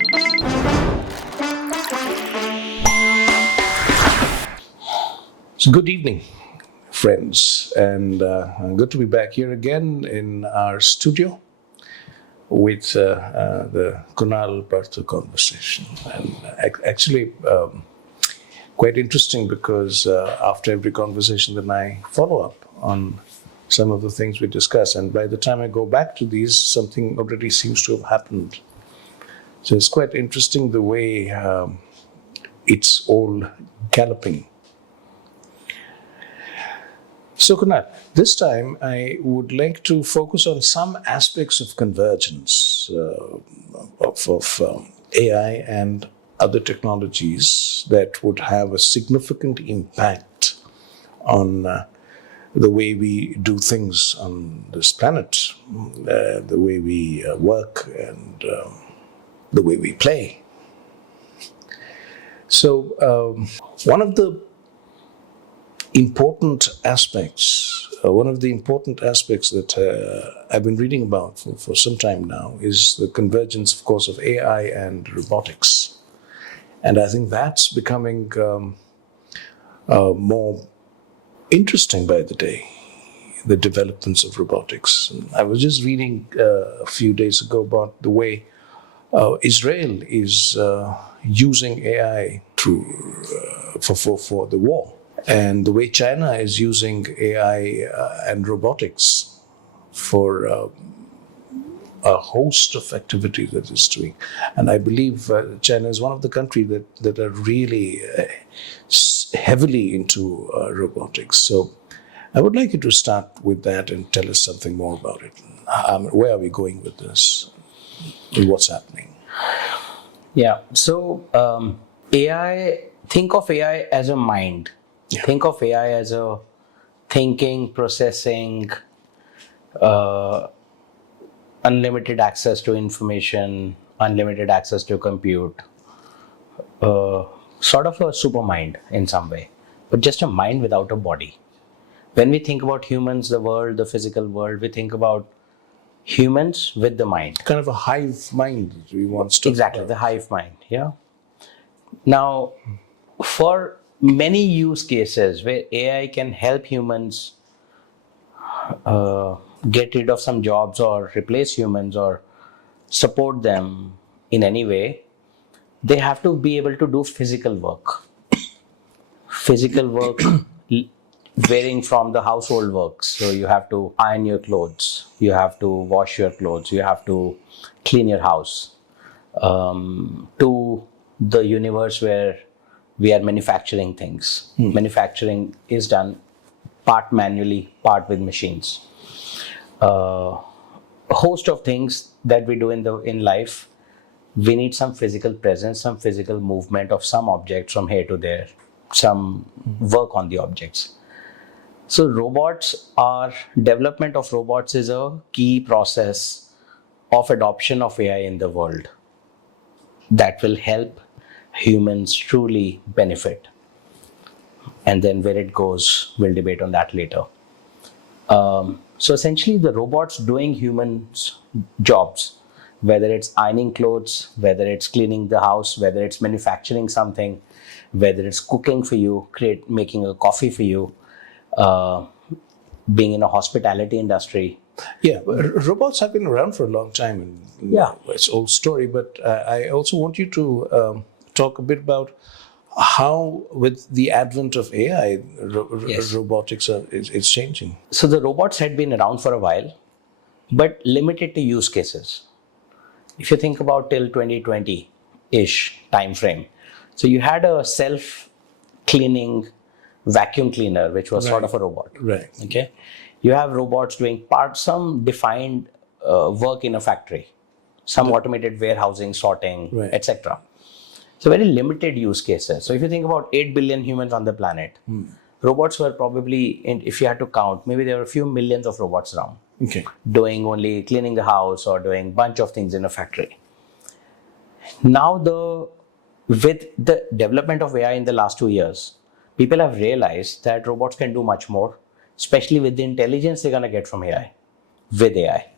So good evening, friends, and good to be back here again in our studio with the Kunal Partho conversation. And actually, quite interesting because after every conversation, then I follow up on some of the things we discuss. And by the time I go back to these, something already seems to have happened. So it's quite interesting the way it's all galloping. So, Kunal, this time I would like to focus on some aspects of convergence of AI and other technologies that would have a significant impact on the way we do things on this planet, the way we work, and the way we play. So, one of the important aspects that I've been reading about for some time now is the convergence, of course, of AI and robotics. And I think that's becoming more interesting by the day, the developments of robotics. And I was just reading a few days ago about the way Israel is using AI for the war. And the way China is using AI and robotics for a host of activities that it's doing. And I believe China is one of the countries that are really heavily into robotics. So I would like you to start with that and tell us something more about it. Where are we going with this? And what's happening? Yeah. So think of AI as a mind. Yeah. Think of AI as a thinking, processing, unlimited access to information, unlimited access to compute, sort of a super mind in some way, but just a mind without a body. When we think about humans, the world, the physical world, we think about humans with the mind. Kind of a hive mind we want to. Exactly, the hive mind, yeah. Now, for many use cases where AI can help humans get rid of some jobs or replace humans or support them in any way, they have to be able to do physical work. Physical work varying from the household works. So you have to iron your clothes, you have to wash your clothes, you have to clean your house, to the universe where we are manufacturing things. Manufacturing is done part manually, part with machines. A host of things that we do in life, we need some physical presence, some physical movement of some objects from here to there, some work on the objects. So development of robots is a key process of adoption of AI in the world that will help humans truly benefit. And then where it goes, we'll debate on that later. So essentially the robots doing humans' jobs, whether it's ironing clothes, whether it's cleaning the house, whether it's manufacturing something, whether it's cooking for you, making a coffee for you, being in a hospitality industry. Yeah, robots have been around for a long time. And yeah, it's an old story, but I also want you to talk a bit about how, with the advent of AI, robotics is changing. So the robots had been around for a while, but limited to use cases. If you think about till 2020-ish time frame, so you had a self-cleaning vacuum cleaner, which was sort of a robot. Right. Okay. You have robots doing some defined work in a factory, some automated warehousing, sorting, etc. So very limited use cases. So if you think about 8 billion humans on the planet, robots were probably, if you had to count, maybe there were a few millions of robots around. Okay. Doing only cleaning the house or doing a bunch of things in a factory. Now with the development of AI in the last 2 years, people have realized that robots can do much more, especially with the intelligence they're going to get from AI, with AI.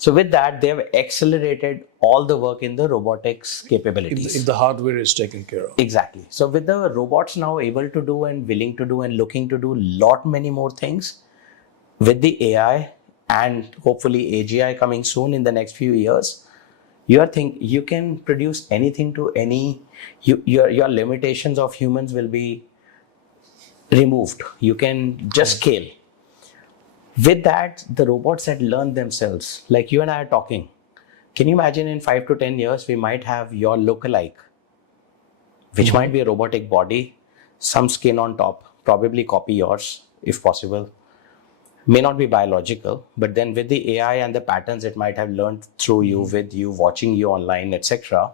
So with that, they have accelerated all the work in the robotics capabilities. If the hardware is taken care of. Exactly. So with the robots now able to do and willing to do and looking to do lot many more things, with the AI and hopefully AGI coming soon in the next few years, you can produce anything to any, your limitations of humans will be removed. You can just scale. With that, the robots had learned themselves. Like you and I are talking. Can you imagine in 5 to 10 years, we might have your lookalike, which might be a robotic body, some skin on top, probably copy yours if possible. May not be biological, but then with the AI and the patterns it might have learned through you, with you, watching you online, etc.,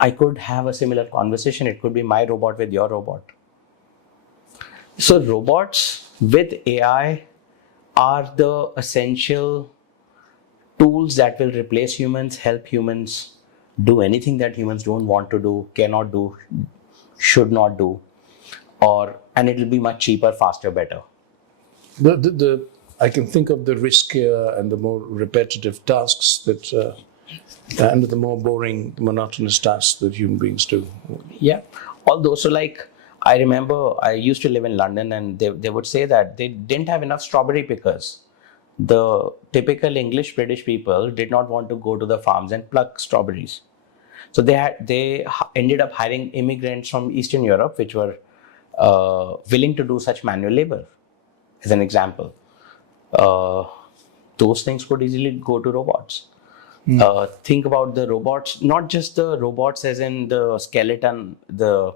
I could have a similar conversation. It could be my robot with your robot. So robots with AI are the essential tools that will replace humans, help humans do anything that humans don't want to do, cannot do, should not do, and it will be much cheaper, faster, better. I can think of the riskier and the more repetitive tasks that, and the more boring, monotonous tasks that human beings do. Yeah. Although, so like, I remember I used to live in London, and they would say that they didn't have enough strawberry pickers. The typical English British people did not want to go to the farms and pluck strawberries. So they ended up hiring immigrants from Eastern Europe, which were willing to do such manual labor, as an example. Those things could easily go to robots. Think about the robots, not just the robots as in the skeleton, the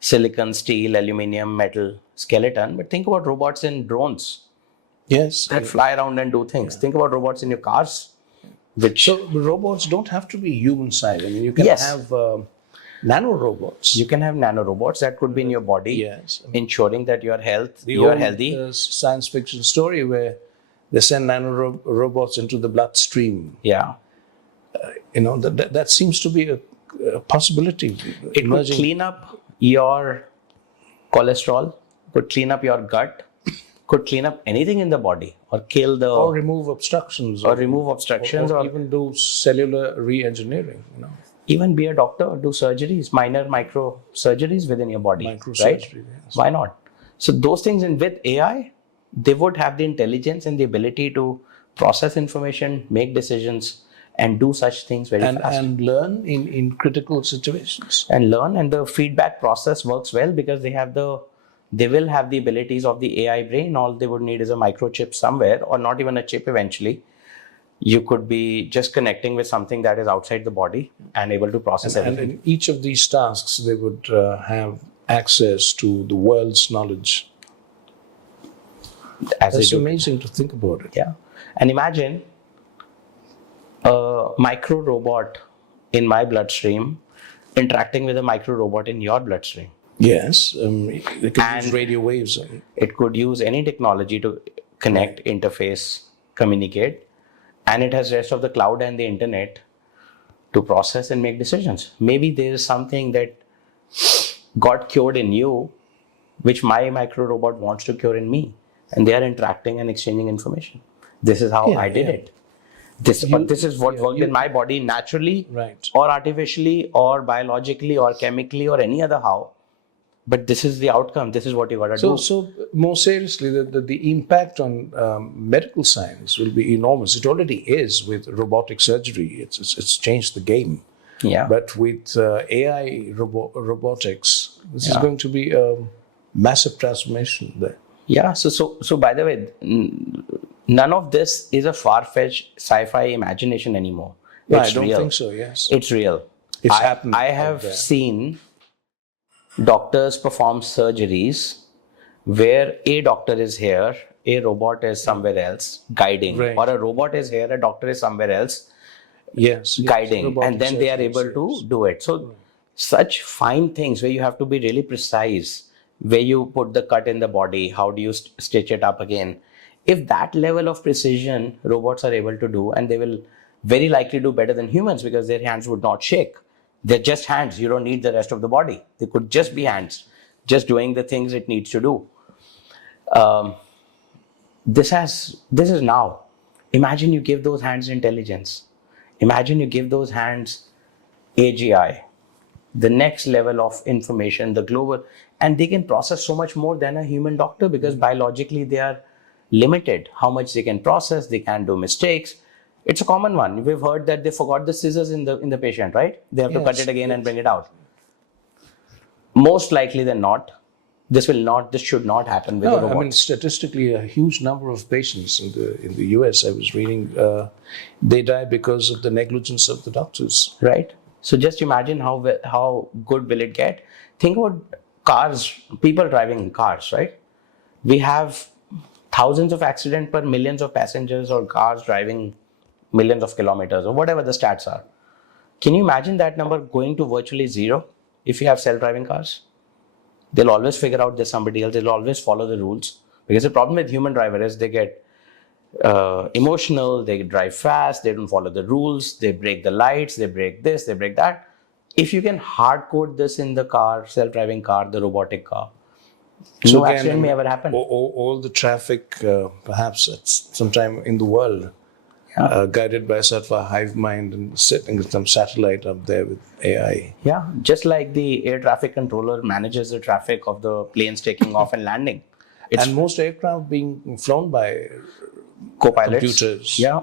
silicon, steel, aluminium, metal skeleton, but think about robots in drones. Yes. That fly around and do things. Think about robots in your cars. So robots don't have to be human size. I mean, you can have nano robots. You can have nano robots that could be in your body, yes, ensuring that you're healthy. Science fiction story where they send nano robots into the bloodstream. Yeah. That seems to be a possibility. It could clean up your cholesterol, could clean up your gut, could clean up anything in the body, or kill the... Or remove obstructions. Or even do cellular re-engineering. Even be a doctor, do surgeries, minor micro surgeries within your body. Right? Yes. Why not? So those things, and with AI, they would have the intelligence and the ability to process information, make decisions, and do such things very fast. And learn in critical situations. And the feedback process works well because they will have the abilities of the AI brain. All they would need is a microchip somewhere, or not even a chip eventually. You could be just connecting with something that is outside the body and able to process everything. And in each of these tasks, they would have access to the world's knowledge. That's amazing to think about it. Yeah. And imagine a micro robot in my bloodstream interacting with a micro robot in your bloodstream. Yes. It could use radio waves. It could use any technology to connect, interface, communicate. And it has rest of the cloud and the internet to process and make decisions. Maybe there is something that got cured in you, which my micro robot wants to cure in me. And they are interacting and exchanging information. This is how I did it. This is what worked in my body naturally, or artificially, or biologically, or chemically, or any other how. But this is the outcome. This is what you got to do. So more seriously, the impact on medical science will be enormous. It already is with robotic surgery. It's changed the game. Yeah. But with AI robotics, this is going to be a massive transformation there. Yeah. So by the way, none of this is a far-fetched sci-fi imagination anymore. No, I don't think so. Yes, it's real. It's happened. I have seen doctors perform surgeries where a doctor is here, a robot is somewhere else guiding, or a robot is here, a doctor is somewhere else guiding, and then they are able to do it. So such fine things where you have to be really precise, where you put the cut in the body, how do you stitch it up again. If that level of precision robots are able to do, and they will very likely do better than humans because their hands would not shake. They're just hands. You don't need the rest of the body. They could just be hands, just doing the things it needs to do. This is now. Imagine you give those hands intelligence. Imagine you give those hands AGI, the next level of information, the global, and they can process so much more than a human doctor because biologically they are limited. How much they can process, they can do mistakes. It's a common one. We've heard that they forgot the scissors in the patient, right? They have to cut it again and bring it out. Most likely than not, this should not happen with the robots. I mean, statistically, a huge number of patients in the US, I was reading, they die because of the negligence of the doctors. Right. So just imagine how good will it get. Think about cars, people driving cars, right? We have thousands of accidents per millions of passengers, or cars driving millions of kilometers, or whatever the stats are. Can you imagine that number going to virtually zero if you have self-driving cars? They'll always figure out there's somebody else. They'll always follow the rules. Because the problem with human drivers is they get emotional, they drive fast, they don't follow the rules, they break the lights, they break this, they break that. If you can hard code this in the car, self-driving car, the robotic car, no accident may ever happen. All the traffic, perhaps at some time in the world, guided by sort of a hive mind and setting some satellite up there with AI. Yeah, just like the air traffic controller manages the traffic of the planes taking off and landing. And most aircraft being flown by co-pilots. Computers. Yeah.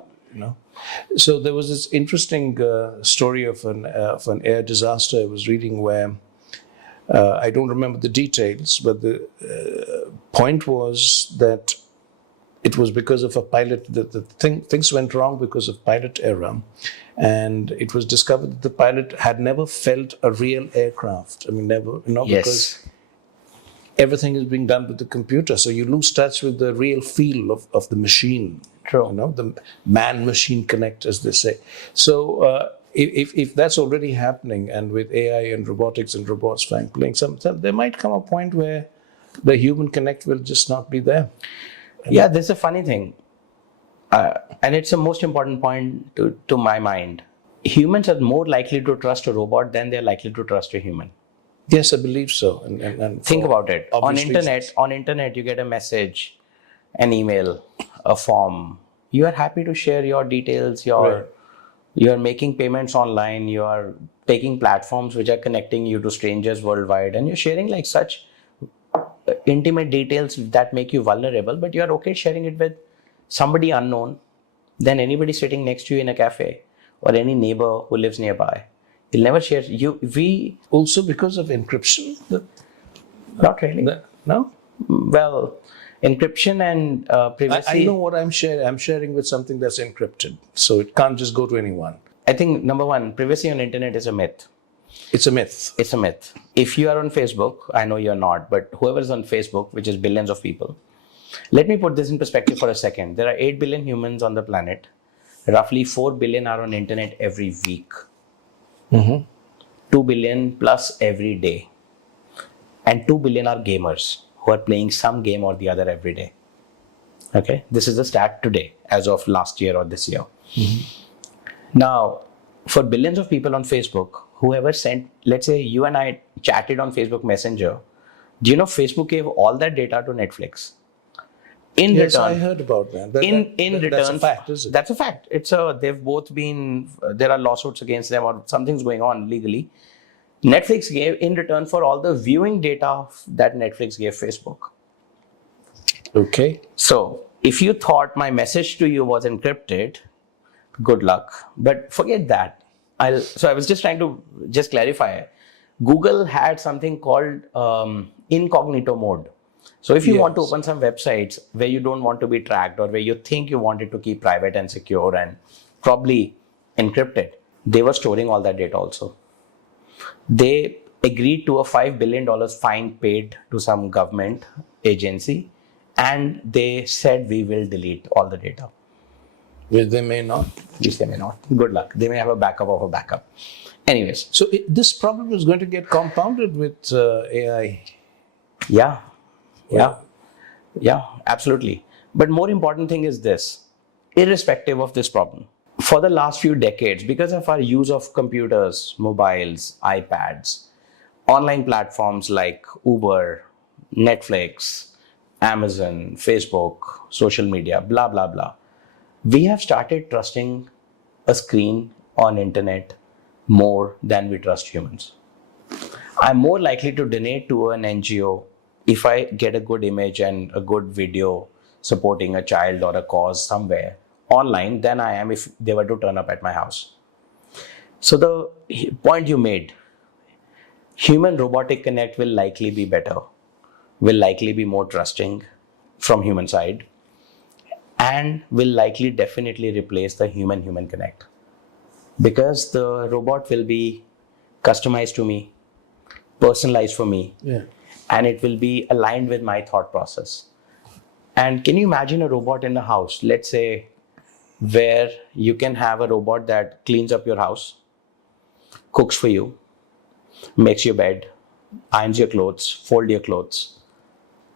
So there was this interesting story of an air disaster I was reading where I don't remember the details, but the point was that it was because of a pilot, things went wrong because of pilot error. And it was discovered that the pilot had never felt a real aircraft. I mean, never, because everything is being done with the computer. So you lose touch with the real feel of the machine. True. The man-machine connect, as they say. So if that's already happening, and with AI and robotics and robots playing, there might come a point where the human connect will just not be there. Yeah, this is a funny thing. And it's the most important point to my mind. Humans are more likely to trust a robot than they're likely to trust a human. Yes, I believe so. And think about it. On internet, you get a message, an email, a form. You are happy to share your details. You're making payments online. You are taking platforms which are connecting you to strangers worldwide, and you're sharing like such intimate details that make you vulnerable. But you are okay sharing it with somebody unknown than anybody sitting next to you in a cafe or any neighbor who lives nearby. You'll never share. We also because of encryption. Not really. No. Well, encryption and privacy. I know what I'm sharing. I'm sharing with something that's encrypted, so it can't just go to anyone. I think number one, privacy on internet is a myth. It's a myth. It's a myth. If you are on Facebook, I know you're not, but whoever is on Facebook, which is billions of people, let me put this in perspective for a second. There are 8 billion humans on the planet. Roughly 4 billion are on internet every week. 2 billion plus every day. And 2 billion are gamers who are playing some game or the other every day. Okay, this is the stat today, as of last year or this year. Now, for billions of people on Facebook, whoever sent, let's say you and I chatted on Facebook Messenger, do you know Facebook gave all that data to Netflix? In yes, return, I heard about that. In return, that's a fact, is it? That's a fact. They've both been, there are lawsuits against them or something's going on legally. Netflix gave in return for all the viewing data that Netflix gave Facebook. Okay. So if you thought my message to you was encrypted, good luck. But forget that. So I was just trying to just clarify. Google had something called incognito mode. So if you want to open some websites where you don't want to be tracked or where you think you wanted to keep private and secure and probably encrypted, they were storing all that data also. They agreed to a $5 billion fine paid to some government agency, and they said we will delete all the data. Which they may not. Which they may not. Good luck. They may have a backup of a backup. Anyways. So this problem is going to get compounded with AI. Yeah, absolutely. But more important thing is this, irrespective of this problem, for the last few decades, because of our use of computers, mobiles, iPads, online platforms like Uber, Netflix, Amazon, Facebook, social media, blah, blah, blah, We have started trusting a screen on internet more than we trust humans. I'm more likely to donate to an NGO if I get a good image and a good video supporting a child or a cause somewhere online than I am if they were to turn up at my house. So the point you made, human robotic connect will likely be better, will likely be more trusting from human side, and will likely definitely replace the human human connect, because the robot will be customized to me, personalized for me, Yeah. and it will be aligned with my thought process. And can you imagine a robot in a house, let's say, where you can have a robot that cleans up your house, cooks for you, makes your bed, irons your clothes, fold your clothes,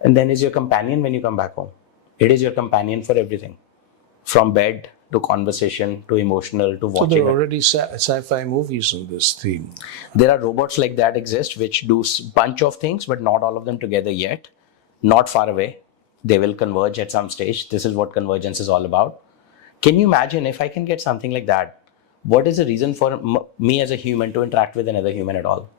and then is your companion when you come back home. It is your companion for everything, from bed to conversation to emotional to So there watching. are already sci-fi movies on this theme. There are robots like that exist which do bunch of things, but not all of them together yet. Not far away. They will converge at some stage. This is what convergence is all about. Can you imagine if I can get something like that? What is the reason for me as a human to interact with another human at all?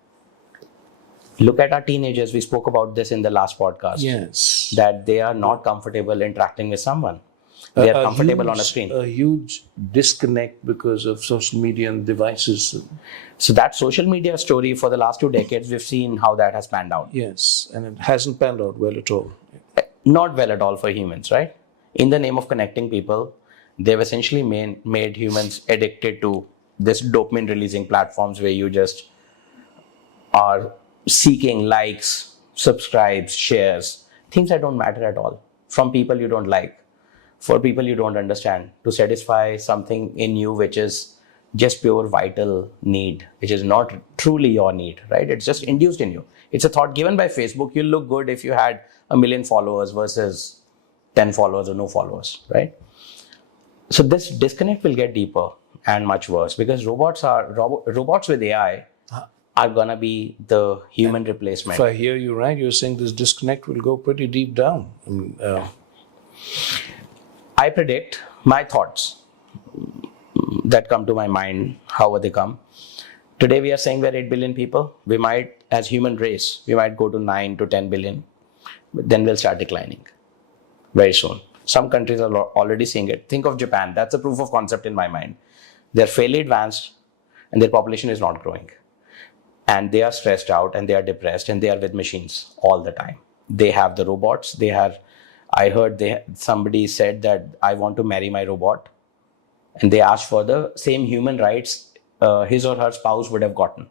Look at our teenagers. We spoke about this in the last podcast. Yes. That they are not comfortable interacting with someone. They are comfortable on a screen. A huge disconnect because of social media and devices. So that social media story for the last 2 decades, we've seen how that has panned out. Yes, and it hasn't panned out well at all. Not well at all for humans, right? In the name of connecting people, they've essentially made humans addicted to this dopamine releasing platforms where you just are seeking likes, subscribes, shares, things that don't matter at all, from people you don't like, for people you don't understand, to satisfy something in you which is just pure vital need, which is not truly your need, right? It's just induced in you. It's a thought given by Facebook. You'll look good if you had 1 million followers versus 10 followers or no followers, right? So this disconnect will get deeper and much worse, because robots with AI are gonna be the human replacement. If I hear you right, you're saying this disconnect will go pretty deep down. I predict my thoughts that come to my mind, however they come. Today we are saying we're 8 billion people. We might, as human race, we might go to 9 to 10 billion, but then we'll start declining very soon. Some countries are already seeing it. Think of Japan. That's a proof of concept in my mind. They're fairly advanced and their population is not growing. And they are stressed out and they are depressed and they are with machines all the time. They have the robots. I heard somebody said that I want to marry my robot, and they asked for the same human rights his or her spouse would have gotten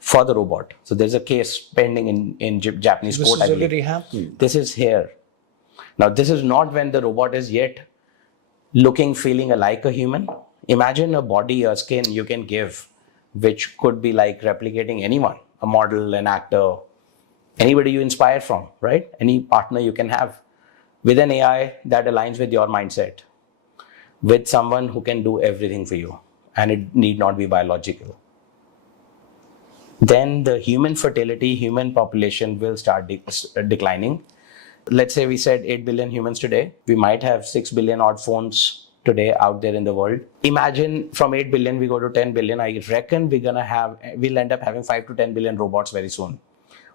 for the robot. So there's a case pending in Japanese court. This has already happened. This is here. Now, this is not when the robot is yet looking, feeling like a human. Imagine a body, a skin you can give, which could be like replicating anyone, a model, an actor, anybody you inspire from, right? Any partner you can have with an AI that aligns with your mindset, with someone who can do everything for you, and it need not be biological. Then the human fertility, human population will start declining. Let's say we said 8 billion humans today. We might have 6 billion odd phones today out there in the world. Imagine from 8 billion, we go to 10 billion. I reckon we'll end up having 5 to 10 billion robots very soon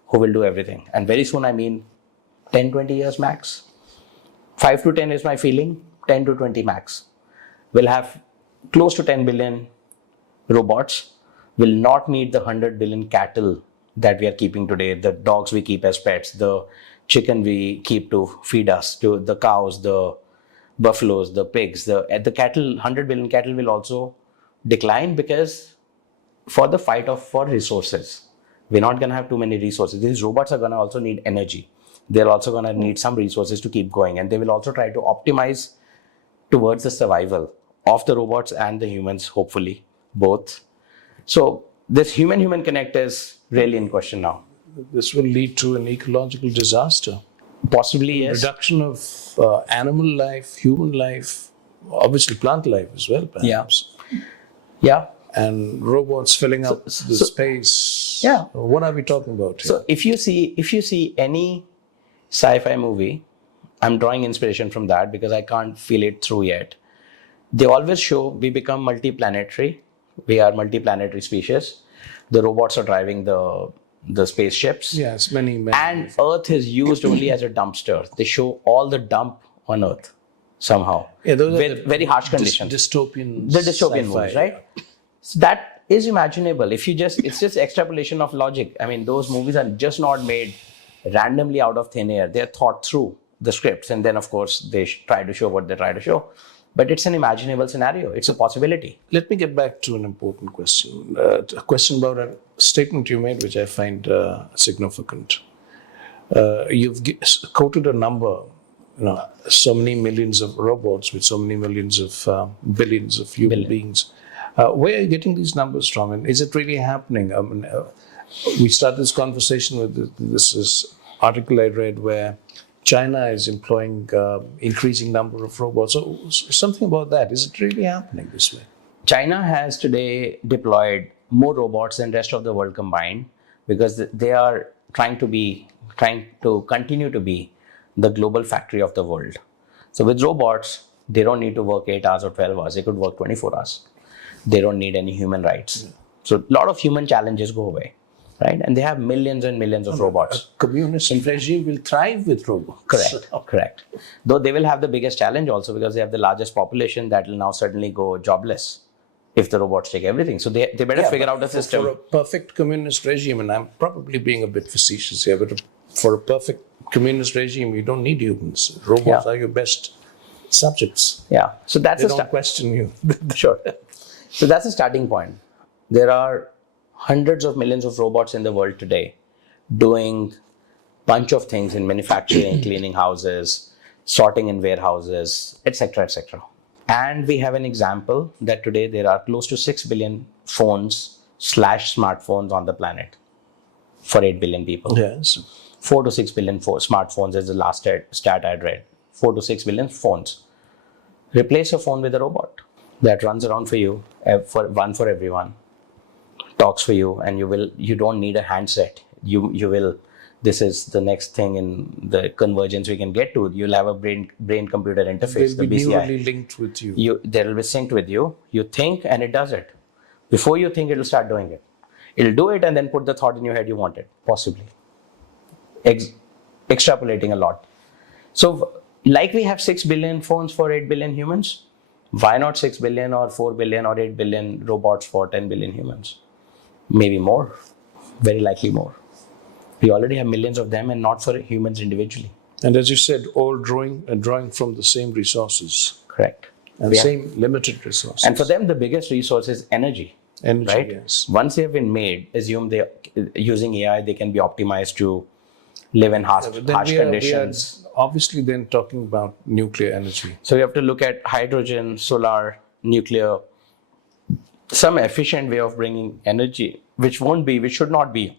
who will do everything. And very soon, I mean 10, 20 years max. 5 to 10 is my feeling, 10 to 20 max. We'll have close to 10 billion robots. Will not need the 100 billion cattle that we are keeping today, the dogs we keep as pets, the chicken we keep to feed us, to the cows, the buffaloes, the pigs, the cattle. 100 billion cattle will also decline, because for the fight for resources, we're not going to have too many resources. These robots are going to also need energy. They're also going to need some resources to keep going, and they will also try to optimize towards the survival of the robots and the humans, hopefully both. So this human-human connect is really in question now. This will lead to an ecological disaster. Possibly, yes. Reduction of animal life, human life, obviously plant life as well, perhaps. Yeah. And robots filling up the space. Yeah. What are we talking about here? So if you see any sci-fi movie, I'm drawing inspiration from that because I can't feel it through yet. They always show we become multiplanetary. We are multiplanetary species. The robots are driving the spaceships. Yes, many. And Earth is used only as a dumpster. They show all the dump on Earth somehow. Yeah, those are with very harsh conditions. Dystopian. The dystopian sci-fi, movies, right? So that is imaginable. If you it's just extrapolation of logic. I mean, those movies are just not made randomly out of thin air. They're thought through the scripts, and then of course they try to show what they try to show. But it's an imaginable scenario. It's a possibility. Let me get back to an important question. A question about a statement you made, which I find significant. You've quoted a number, so many millions of robots with so many millions of billions of human beings. Where are you getting these numbers from? And is it really happening? I mean, we started this conversation with this article I read where China is employing increasing number of robots. So something about that. Is it really happening this way? China has today deployed more robots than rest of the world combined because they are trying to continue to be the global factory of the world. So with robots, they don't need to work 8 hours or 12 hours. They could work 24 hours. They don't need any human rights. Yeah. So a lot of human challenges go away. Right? And they have millions and millions of robots. A communist regime will thrive with robots. Correct. Though they will have the biggest challenge also because they have the largest population that will now suddenly go jobless if the robots take everything. So they better figure out a system. For a perfect communist regime, and I'm probably being a bit facetious here, but for a perfect communist regime, you don't need humans. Robots are your best subjects. Yeah. So that's they don't question you. Sure. So that's a starting point. There are hundreds of millions of robots in the world today doing bunch of things in manufacturing, cleaning houses, sorting in warehouses, etc., etc. And we have an example that today there are close to 6 billion phones/smartphones on the planet for 8 billion people. Yes. 4 to 6 billion smartphones is the last stat I'd read. 4 to 6 billion phones. Replace a phone with a robot that runs around for you, one for everyone. Talks for you, and you don't need a handset. You will. This is the next thing in the convergence we can get to. You'll have a brain computer interface. They'll be neurally linked with you. They will be synced with you. You think and it does it. Before you think, it'll start doing it. It'll do it and then put the thought in your head you want it. Possibly. Extrapolating a lot. So like we have 6 billion phones for 8 billion humans, why not 6 billion or 4 billion or 8 billion robots for 10 billion humans? Maybe more, very likely more. We already have millions of them and not for humans individually. And as you said, all drawing from the same resources. Correct. And same limited resources. And for them, the biggest resource is energy. Energy, right? Yes. Once they have been made, assume they using AI, they can be optimized to live in harsh conditions. We are obviously then talking about nuclear energy. So we have to look at hydrogen, solar, nuclear, some efficient way of bringing energy, which should not be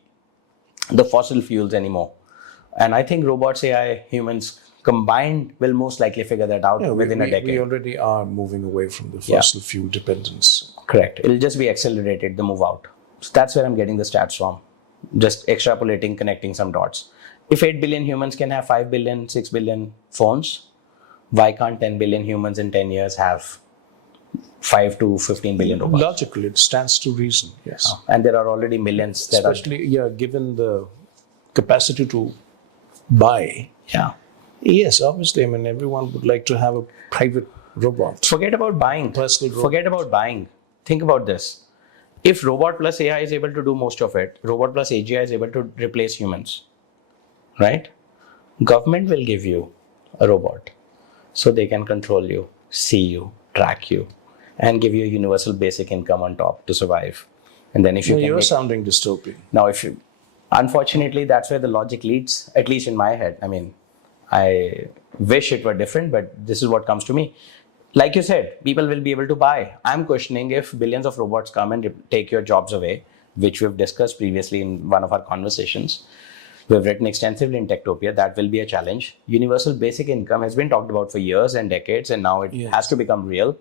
the fossil fuels anymore. And I think robots, AI, humans combined will most likely figure that out within a decade. We already are moving away from the fossil fuel dependence. Correct. It'll just be accelerated, the move out. So that's where I'm getting the stats from. Just extrapolating, connecting some dots. If 8 billion humans can have 5 billion, 6 billion phones, why can't 10 billion humans in 10 years have 5 to 15 billion robots? Logically, it stands to reason, yes. And there are already millions that especially, given the capacity to buy. Yeah. Yes, obviously, I mean, everyone would like to have a private robot. Forget about buying. Personal robot. Forget about buying. Think about this. If robot plus AI is able to do most of it, robot plus AGI is able to replace humans, right? Government will give you a robot so they can control you, see you, track you, and give you a universal basic income on top to survive. And then if you're sounding dystopian. Now, unfortunately, that's where the logic leads, at least in my head. I mean, I wish it were different, but this is what comes to me. Like you said, people will be able to buy. I'm questioning if billions of robots come and take your jobs away, which we've discussed previously in one of our conversations. We've written extensively in Techtopia. That will be a challenge. Universal basic income has been talked about for years and decades, and now it has to become real.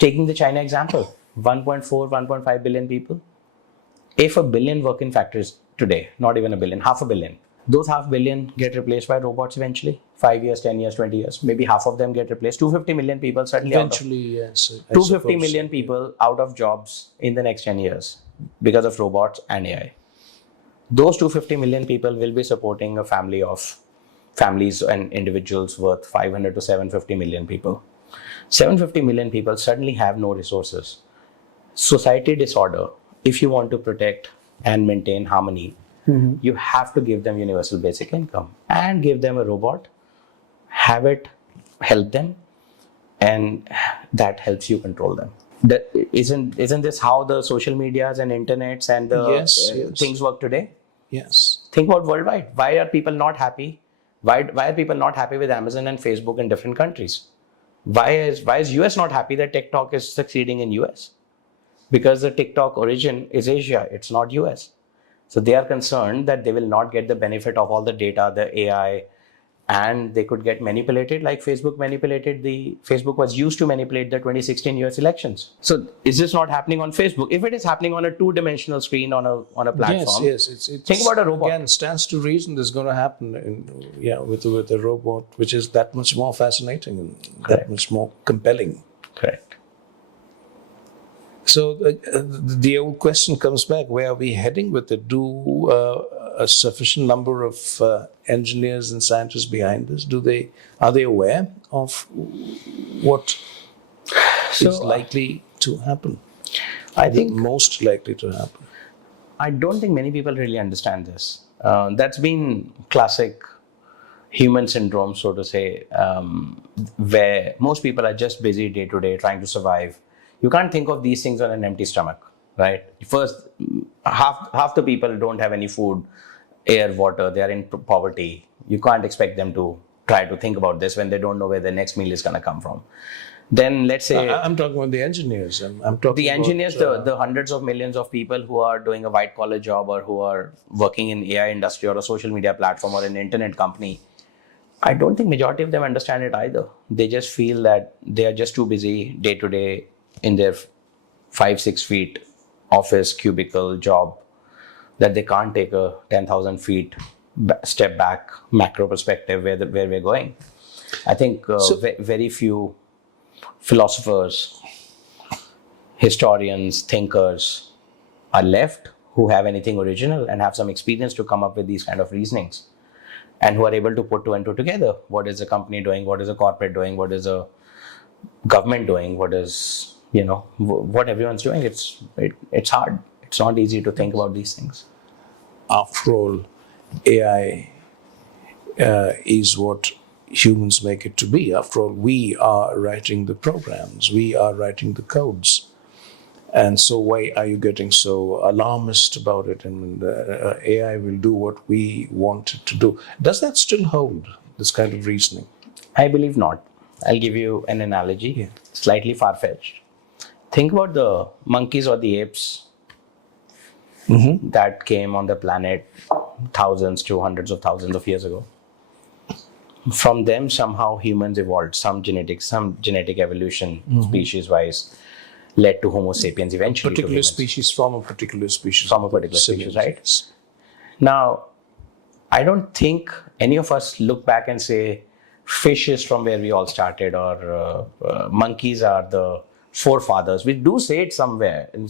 Taking the China example, 1.4, 1.5 billion people. If a billion work in factories today, not even a billion, half a billion, Those 500 million get replaced by robots eventually. 5 years, 10 years, 20 years. Maybe half of them get replaced. 250 million people certainly Eventually, yes. 250 million people out of jobs in the next 10 years because of robots and AI. Those 250 million people will be supporting a families and individuals worth 500 to 750 million people. 750 million people suddenly have no resources. Society disorder, if you want to protect and maintain harmony, you have to give them universal basic income and give them a robot, have it help them, and that helps you control them. Isn't this how the social medias and internets and the Yes. things work today? Yes. Think about worldwide. Why are people not happy? Why are people not happy with Amazon and Facebook in different countries? Why is US not happy that TikTok is succeeding in US? Because the TikTok origin is Asia, it's not US. So they are concerned that they will not get the benefit of all the data, the AI, and they could get manipulated like Facebook was used to manipulate the 2016 US elections. So is this not happening on Facebook? If it is happening on a two-dimensional screen on a platform, Yes. think about a robot. Again, stands to reason this is going to happen. With a robot, which is that much more fascinating and that much more compelling. Correct. So the old question comes back: where are we heading with it? Do a sufficient number of engineers and scientists behind this? Are they aware of what is likely to happen? I think most likely to happen. I don't think many people really understand this. That's been classic human syndrome, so to say, where most people are just busy day to day trying to survive. You can't think of these things on an empty stomach, right? First, half the people don't have any food, air, water. They are in poverty. You can't expect them to try to think about this when they don't know where their next meal is going to come from. Then let's say I'm talking about the engineers. I'm talking the engineers, the hundreds of millions of people who are doing a white collar job or who are working in AI industry or a social media platform or an internet company. I don't think majority of them understand it either. They just feel that they are just too busy day to day in their 5-6 feet office cubicle job that they can't take a 10,000 feet step back macro perspective where we're going. I think very few philosophers, historians, thinkers are left who have anything original and have some experience to come up with these kind of reasonings and who are able to put two and two together. What is a company doing? What is a corporate doing? What is a government doing? What is, what everyone's doing? It's hard. It's not easy to think about these things. After all, AI is what humans make it to be. After all, we are writing the programs, we are writing the codes. And so why are you getting so alarmist about it? And AI will do what we want it to do. Does that still hold, this kind of reasoning? I believe not. I'll give you an analogy, slightly far-fetched. Think about the monkeys or the apes that came on the planet thousands to hundreds of thousands of years ago. From them, somehow humans evolved, some genetic evolution, species-wise, led to Homo sapiens eventually. A particular species from a particular species. From a particular species, right? Now, I don't think any of us look back and say, fish is from where we all started, or monkeys are the forefathers. We do say it somewhere in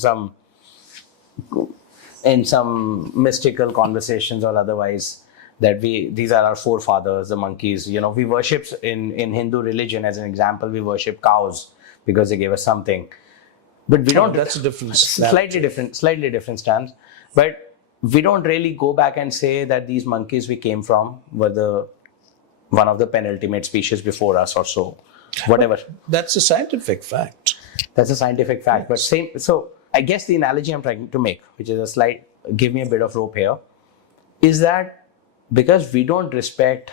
some mystical conversations or otherwise, that these are our forefathers, the monkeys. We worship in Hindu religion, as an example, we worship cows because they gave us something. But we don't. That's a different slightly different stance. But we don't really go back and say that these monkeys we came from were one of the penultimate species before us or so. Whatever. That's a scientific fact. That's a scientific fact. But so I guess the analogy I'm trying to make, which is give me a bit of rope here, is that because we don't respect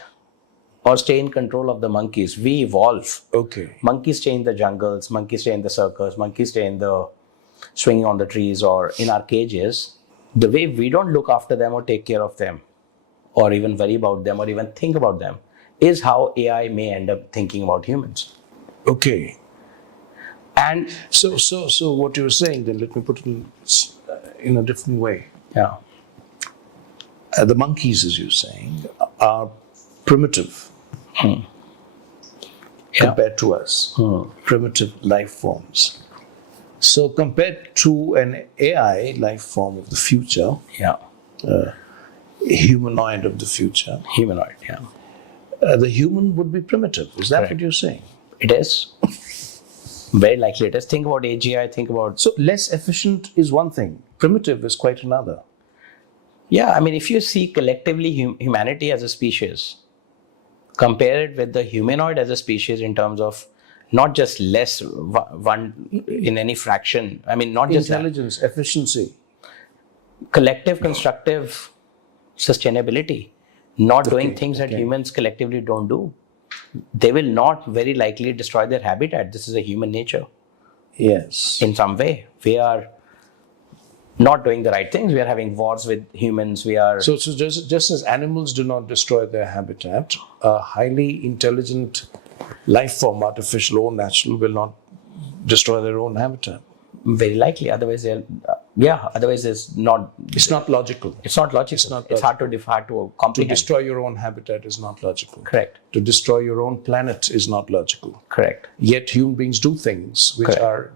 or stay in control of the monkeys, we evolve. Okay. Monkeys stay in the jungles, monkeys stay in the circus, monkeys stay in the swinging on the trees or in our cages. The way we don't look after them or take care of them or even worry about them or even think about them is how AI may end up thinking about humans. Okay. And so what you were saying, then let me put it in a different way. Yeah. the monkeys, as you're saying, are primitive compared to us, primitive life forms. So compared to an AI life form of the future, Yeah. humanoid of the future, Humanoid. Yeah. the human would be primitive. Is that Correct. what you're saying? It is. Very likely it is. Think about AGI, think about... So less efficient is one thing. Primitive is quite another. Yeah, I mean, if you see collectively humanity as a species, compare it with the humanoid as a species in terms of not just less one in any fraction. I mean, not just that. Intelligence, efficiency. Collective, constructive sustainability, not doing Okay, things that okay. humans collectively don't do. They will not very likely destroy their habitat. This is a human nature. Yes. In some way, we are not doing the right things. We are having wars with humans. We are... So just as animals do not destroy their habitat, a highly intelligent life form, artificial or natural, will not destroy their own habitat. Very likely. Otherwise, otherwise it's not... It's not logical. It's not logical. It's hard to To comprehend. destroy your own habitat is not logical. Correct. To destroy your own planet is not logical. Correct. Yet human beings do things which Correct. are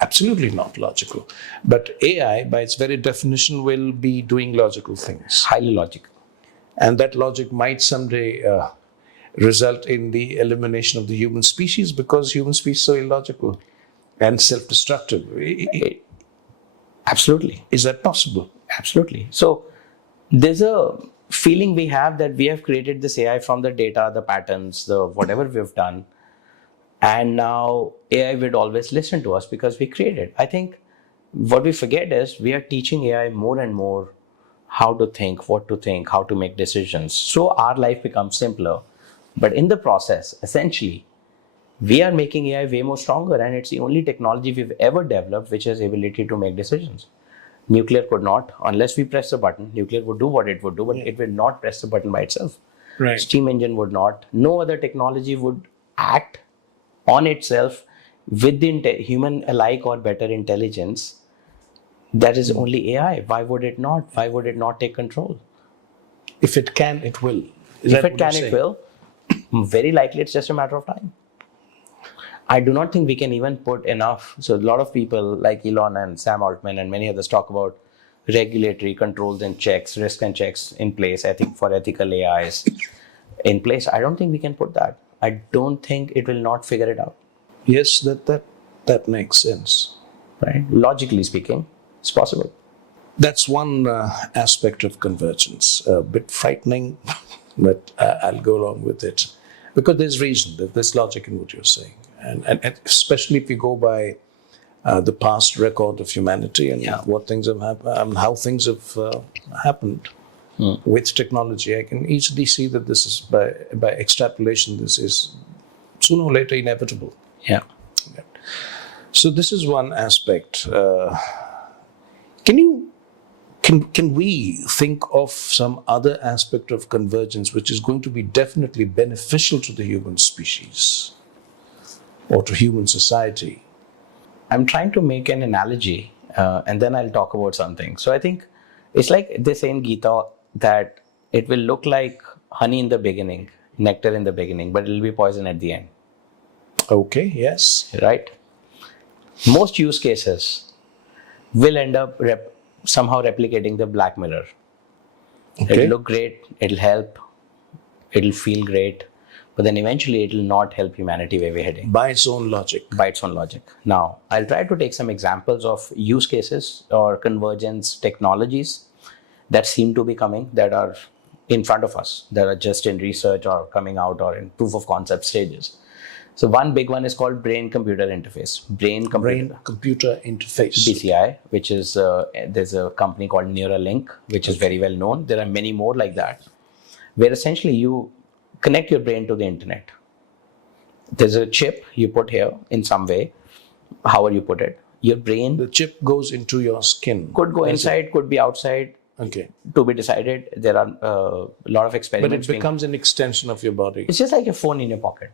absolutely not logical. But AI, by its very definition, will be doing logical things. Highly logical. And that logic might someday result in the elimination of the human species, because human species are illogical and self-destructive. Absolutely. Is that possible? Absolutely. So there's a feeling we have that we have created this AI from the data, the patterns, the whatever we've done. And now AI would always listen to us because we created. I think what we forget is we are teaching AI more and more how to think, what to think, how to make decisions. So our life becomes simpler. But in the process, essentially, we are making AI way more stronger, and it's the only technology we've ever developed which has ability to make decisions. Nuclear could not, unless we press the button. Nuclear would do what it would do, but it will not press the button by itself. Right. Steam engine would not. No other technology would act on itself with the human alike or better intelligence. That is only AI. Why would it not? Why would it not take control? If it can, it will. If it can, it will. Very likely, it's just a matter of time. I do not think we can even put enough. So a lot of people like Elon and Sam Altman and many others talk about regulatory controls and checks, risk and checks in place, for ethical AIs in place. I don't think we can put that. I don't think it will not figure it out. Yes, that makes sense. Right? Logically speaking, it's possible. That's one aspect of convergence. A bit frightening, but I'll go along with it. Because there's reason, there's logic in what you're saying. And especially if you go by the past record of humanity and what things have happened, how things have happened with technology, I can easily see that this is, by extrapolation, this is sooner or later inevitable. Yeah. So this is one aspect. Can we think of some other aspect of convergence which is going to be definitely beneficial to the human species or to human society? I'm trying to make an analogy and then I'll talk about something. So I think it's like they say in Gita that it will look like honey in the beginning, nectar in the beginning, but it'll be poison at the end. Okay, yes. Right? Most use cases will end up somehow replicating the Black Mirror. Okay. It'll look great, it'll help, it'll feel great, but then eventually it'll not help humanity where we're heading. By its own logic. By its own logic. Now, I'll try to take some examples of use cases or convergence technologies that seem to be coming, that are in front of us, that are just in research or coming out or in proof of concept stages. So one big one is called brain-computer interface. Brain-computer interface. BCI, which is, there's a company called Neuralink, which is very well known. There are many more like that, where essentially you connect your brain to the internet. There's a chip you put here in some way, however you put it. Your brain... The chip goes into your skin. Could go inside, could be outside. Okay. To be decided. There are a lot of experiments. But it becomes an extension of your body. It's just like a phone in your pocket.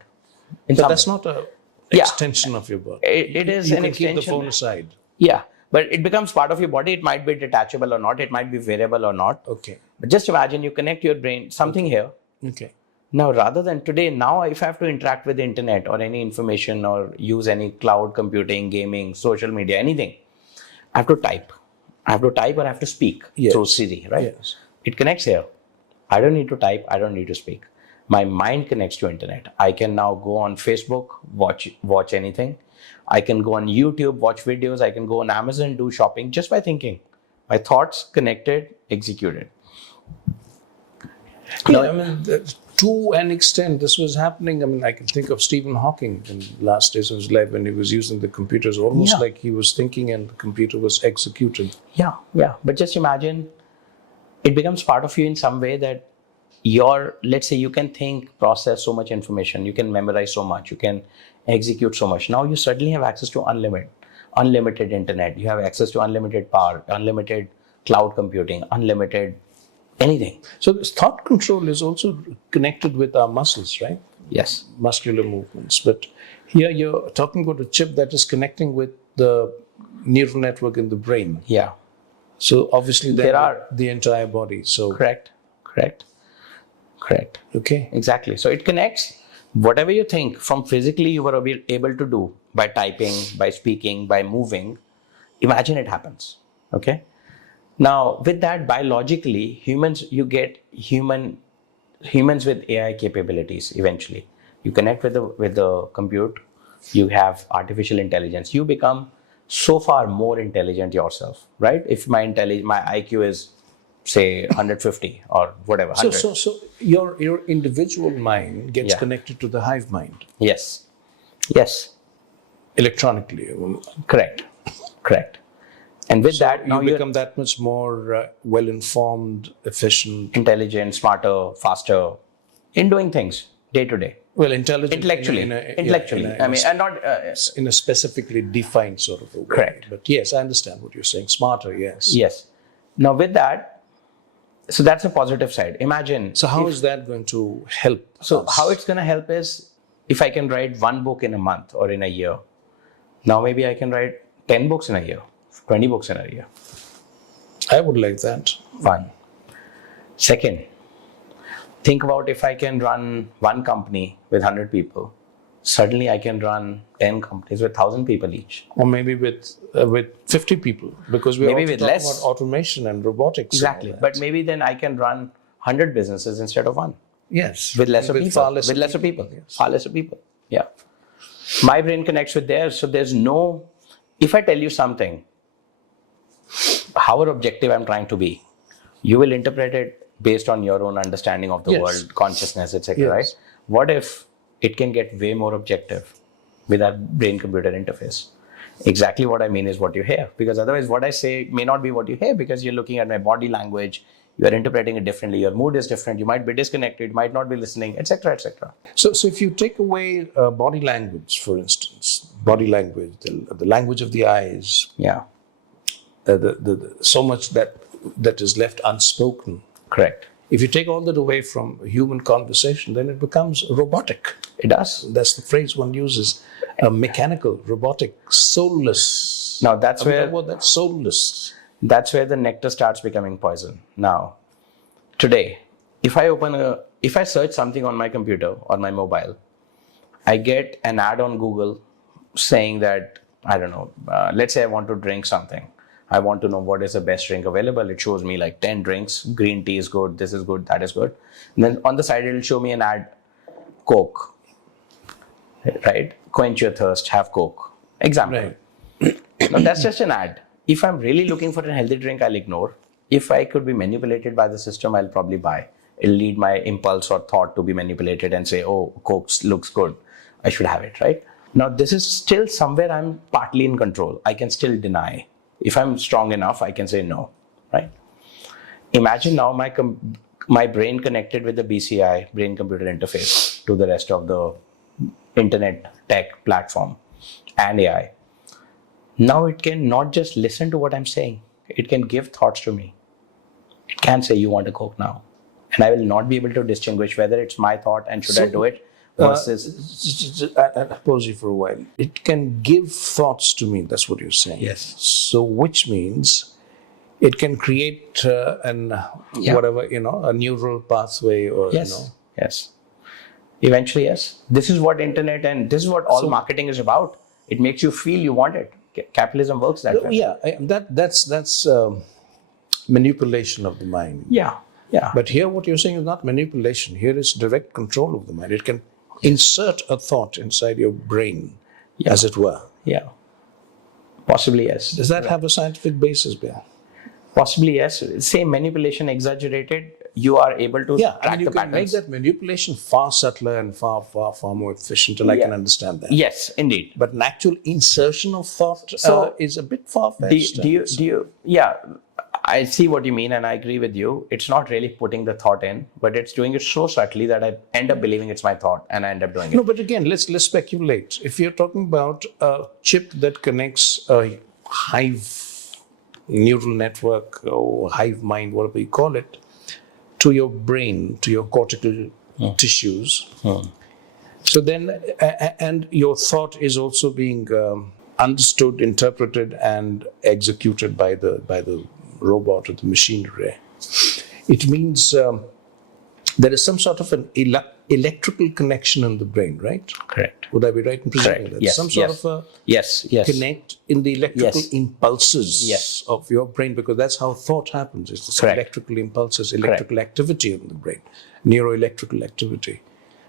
But that's not an extension of your body. It is an extension. You can keep the phone aside. Yeah, but it becomes part of your body. It might be detachable or not. It might be wearable or not. Okay. But just imagine you connect your brain, something here. Okay. Now, rather than today, now if I have to interact with the internet or any information or use any cloud computing, gaming, social media, anything, I have to type. I have to type or I have to speak through Siri, right? Yes. It connects here. I don't need to type. I don't need to speak. My mind connects to internet. I can now go on Facebook, watch anything. I can go on YouTube, watch videos. I can go on Amazon, do shopping just by thinking. My thoughts connected, executed. Yeah, I mean, to an extent, this was happening. I mean, I can think of Stephen Hawking in the last days of his life when he was using the computers, almost like he was thinking and the computer was executing. Yeah. But just imagine it becomes part of you in some way that let's say you can think, process so much information, you can memorize so much, you can execute so much. Now you suddenly have access to unlimited internet. You have access to unlimited power, unlimited cloud computing, unlimited anything. So this thought control is also connected with our muscles, right? Yes. Muscular movements. But here you're talking about a chip that is connecting with the neural network in the brain. Yeah. So obviously There are the entire body. So correct. Okay. Exactly. So it connects whatever you think from physically you were able to do by typing, by speaking, by moving. Imagine it happens. Okay. Now, with that, biologically, you get humans with AI capabilities. Eventually, you connect with the compute. You have artificial intelligence. You become so far more intelligent yourself, right? If my IQ is say 150 or whatever. 100. So your individual mind gets connected to the hive mind. Yes. Electronically. Correct. And with that, now you become that much more well-informed, efficient, intelligent, smarter, faster in doing things day to day. Well, intelligent Intellectually. And not in a specifically defined sort of a way. Correct. But yes, I understand what you're saying. Smarter, yes. Yes. Now with that, so that's a positive side. Imagine. So how is that going to help? So how it's going to help is if I can write one book in a month or in a year. Now maybe I can write 10 books in a year, 20 books in a year. I would like that. One. Second, think about if I can run one company with 100 people, suddenly I can run 10 companies with 1,000 people each. Or maybe with 50 people, because we're maybe with talking less about automation and robotics. Exactly. And but maybe then I can run 100 businesses instead of one. Yes. With lesser people. Far lesser people. Yes. Far lesser people. Yeah. My brain connects with theirs. So there's no, if I tell you something, however objective I'm trying to be, you will interpret it based on your own understanding of the world, consciousness, etc. Right? What if it can get way more objective with our brain-computer interface? Exactly what I mean is what you hear. Because otherwise what I say may not be what you hear because you're looking at my body language, you are interpreting it differently, your mood is different, you might be disconnected, might not be listening, etc., etc. So if you take away body language, for instance, body language, the language of the eyes, so much that is left unspoken. Correct. If you take all that away from human conversation, then it becomes robotic. It does. That's the phrase one uses. Mechanical, robotic, soulless. Now that's where that's soulless. That's where the nectar starts becoming poison. Now, today, if I search something on my computer or my mobile, I get an ad on Google saying that, I don't know, let's say I want to drink something. I want to know what is the best drink available. It shows me like 10 drinks. Green tea is good. This is good. That is good. And then on the side, it'll show me an ad, Coke, right? Quench your thirst, have Coke. Example. Right. Now, that's just an ad. If I'm really looking for a healthy drink, I'll ignore. If I could be manipulated by the system, I'll probably buy. It'll lead my impulse or thought to be manipulated and say, oh, Coke looks good. I should have it, right? Now, this is still somewhere I'm partly in control. I can still deny. If I'm strong enough, I can say no, right? Imagine now my brain connected with the BCI, brain-computer interface, to the rest of the internet tech platform and AI. Now it can not just listen to what I'm saying. It can give thoughts to me. It can say, you want a Coke now. And I will not be able to distinguish whether it's my thought and should I do it versus... I'll pause you for a while. It can give thoughts to me. That's what you're saying. Yes. So which means it can create whatever, a neural pathway or, Yes. Eventually, yes. This is what internet and this is what all marketing is about. It makes you feel you want it. Capitalism works that way. Yeah, that's manipulation of the mind. Yeah. But here what you're saying is not manipulation. Here is direct control of the mind. It can insert a thought inside your brain, as it were. Yeah. Possibly, yes. Does that have a scientific basis, Bia? Possibly, yes. Same manipulation exaggerated. You are able to track the you can patterns. make that manipulation far subtler and far more efficient, and I can understand that. Yes, indeed. But an actual insertion of thought is a bit far-fetched. Do you? Yeah, I see what you mean, and I agree with you. It's not really putting the thought in, but it's doing it so subtly that I end up believing it's my thought, and I end up doing it. No, but again, let's speculate. If you're talking about a chip that connects a hive neural network or hive mind, whatever you call it, to your brain, to your cortical tissues. So then, and your thought is also being understood, interpreted, and executed by the robot or the machinery. It means there is some sort of an electrical connection in the brain, right? Correct. Would I be right in presuming that? Yes. Some sort of a connect in the electrical impulses of your brain, because that's how thought happens. It's this electrical impulses, electrical activity in the brain, neuroelectrical activity.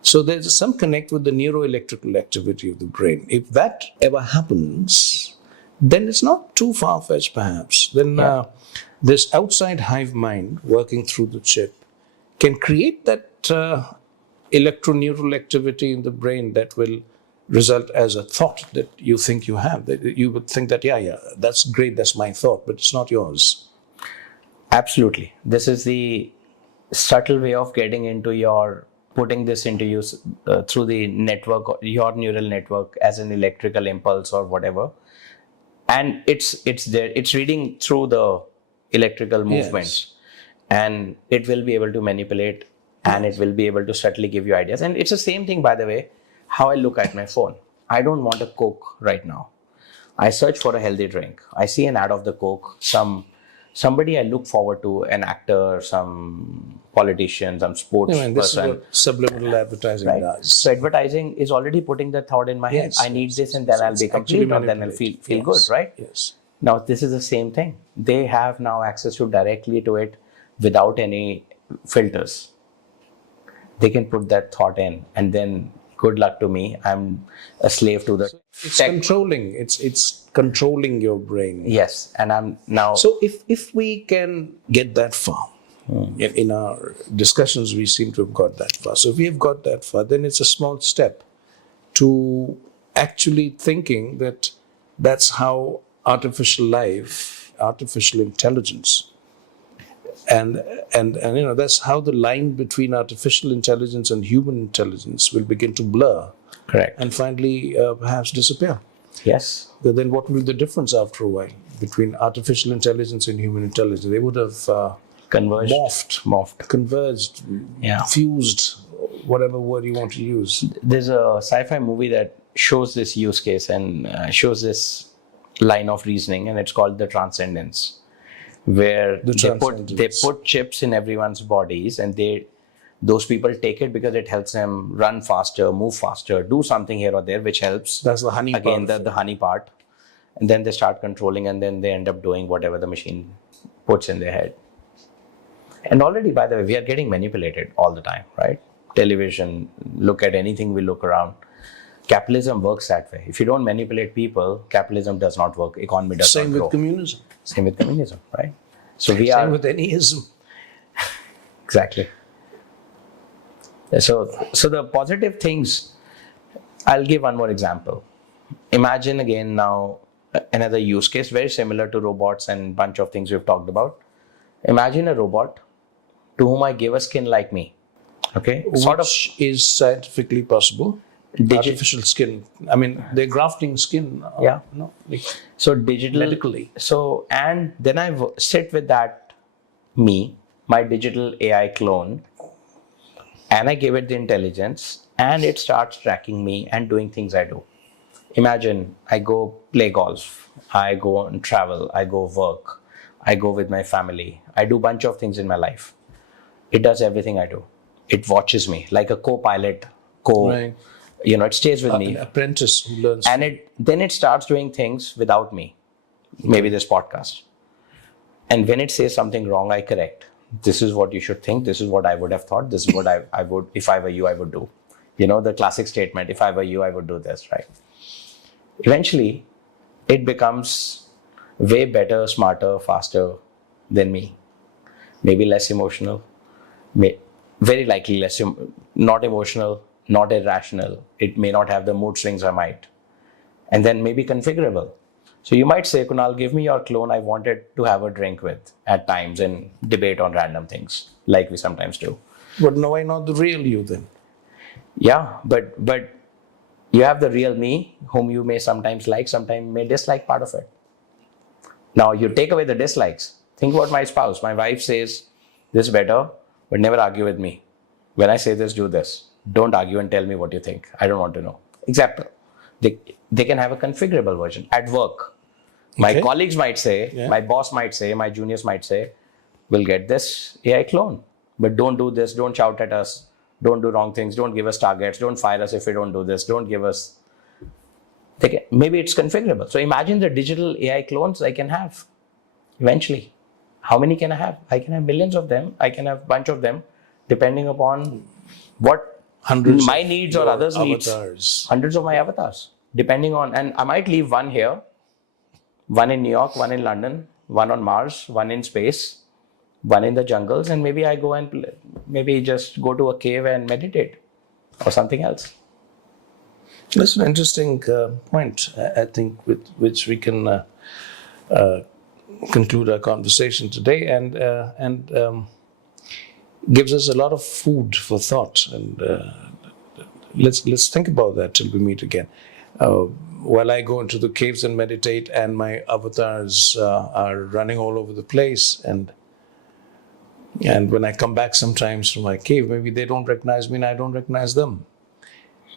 So there's some connect with the neuroelectrical activity of the brain. If that ever happens, then it's not too far-fetched, perhaps. Then this outside hive mind working through the chip can create that electroneural activity in the brain that will result as a thought that you think you have. That you would think that, that's great, that's my thought, but it's not yours. Absolutely. This is the subtle way of getting into putting this into use through the network, your neural network as an electrical impulse or whatever. And it's there, it's reading through the electrical movements, and it will be able to manipulate, and it will be able to subtly give you ideas. And it's the same thing, by the way, how I look at my phone. I don't want a Coke right now. I search for a healthy drink. I see an ad of the Coke, somebody I look forward to, an actor, some politician, some sports person. This is what subliminal advertising does. So advertising is already putting the thought in my head. I need this, and then I'll be complete, or then I'll feel good, right? Yes. Now, this is the same thing. They have now access to directly to it without any filters. They can put that thought in, and then good luck to me. I'm a slave to the it's controlling. It's controlling your brain. Yes, and I'm now. So if we can get that far, in our discussions, we seem to have got that far. So if we have got that far, then it's a small step to actually thinking that that's how artificial life, artificial intelligence, and that's how the line between artificial intelligence and human intelligence will begin to blur. Correct. And finally perhaps disappear. Yes. Then what will be the difference after a while between artificial intelligence and human intelligence? They would have converged, morphed, converged, fused, whatever word you want to use. There's a sci-fi movie that shows this use case and shows this line of reasoning, and it's called The Transcendence, where they put chips in everyone's bodies, and those people take it because it helps them run faster, move faster, do something here or there, which helps. That's the honey again, part. the honey part. And then they start controlling, and then they end up doing whatever the machine puts in their head. And already, by the way, we are getting manipulated all the time, right? Television, look at anything we look around. Capitalism works that way. If you don't manipulate people, capitalism does not work. Economy does not grow. Same with communism. Same with communism, right? So Same with any ism. Exactly. So the positive things, I'll give one more example. Imagine again now another use case, very similar to robots and bunch of things we've talked about. Imagine a robot to whom I give a skin like me. Okay? Which is scientifically possible. Artificial skin. I mean, they're grafting skin. So digital. Medically. So, and then I sit with that my digital AI clone, and I give it the intelligence, and it starts tracking me and doing things I do. Imagine I go play golf, I go and travel, I go work, I go with my family. I do a bunch of things in my life. It does everything I do. It watches me like a co-pilot, Right. it stays with An me. apprentice who learns. And it starts doing things without me. Maybe this podcast. And when it says something wrong, I correct. This is what you should think. This is what I would have thought. This is what I would, if I were you, I would do. The classic statement, if I were you, I would do this, right? Eventually, it becomes way better, smarter, faster than me. Maybe less emotional, very likely not emotional, not irrational. It may not have the mood swings I might. And then maybe configurable. So you might say, Kunal, give me your clone I wanted to have a drink with at times and debate on random things, like we sometimes do. But no, why not the real you then? Yeah, but you have the real me, whom you may sometimes like, sometimes may dislike part of it. Now you take away the dislikes. Think about my spouse. My wife says, this better, but never argue with me. When I say this, do this. Don't argue and tell me what you think. I don't want to know. Example. They can have a configurable version at work. My colleagues might say, my boss might say, my juniors might say, we'll get this AI clone, but don't do this. Don't shout at us. Don't do wrong things. Don't give us targets. Don't fire us if we don't do this. Don't give us. Maybe it's configurable. So imagine the digital AI clones I can have eventually. How many can I have? I can have millions of them. I can have a bunch of them, depending upon what my needs or others' needs. Hundreds of my avatars, depending on, and I might leave one here, one in New York, one in London, one on Mars, one in space, one in the jungles, and maybe I go and maybe just go to a cave and meditate or something else. That's an interesting point, I think, with which we can conclude our conversation today, and gives us a lot of food for thought. And let's think about that till we meet again. While I go into the caves and meditate, and my avatars are running all over the place, and when I come back sometimes from my cave, maybe they don't recognize me and I don't recognize them.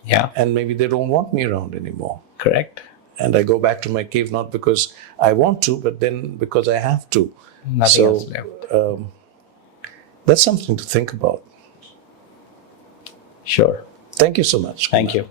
Yeah. And maybe they don't want me around anymore. Correct. And I go back to my cave not because I want to, but then because I have to. Nothing else left. That's something to think about. Sure. Thank you so much. Thank you.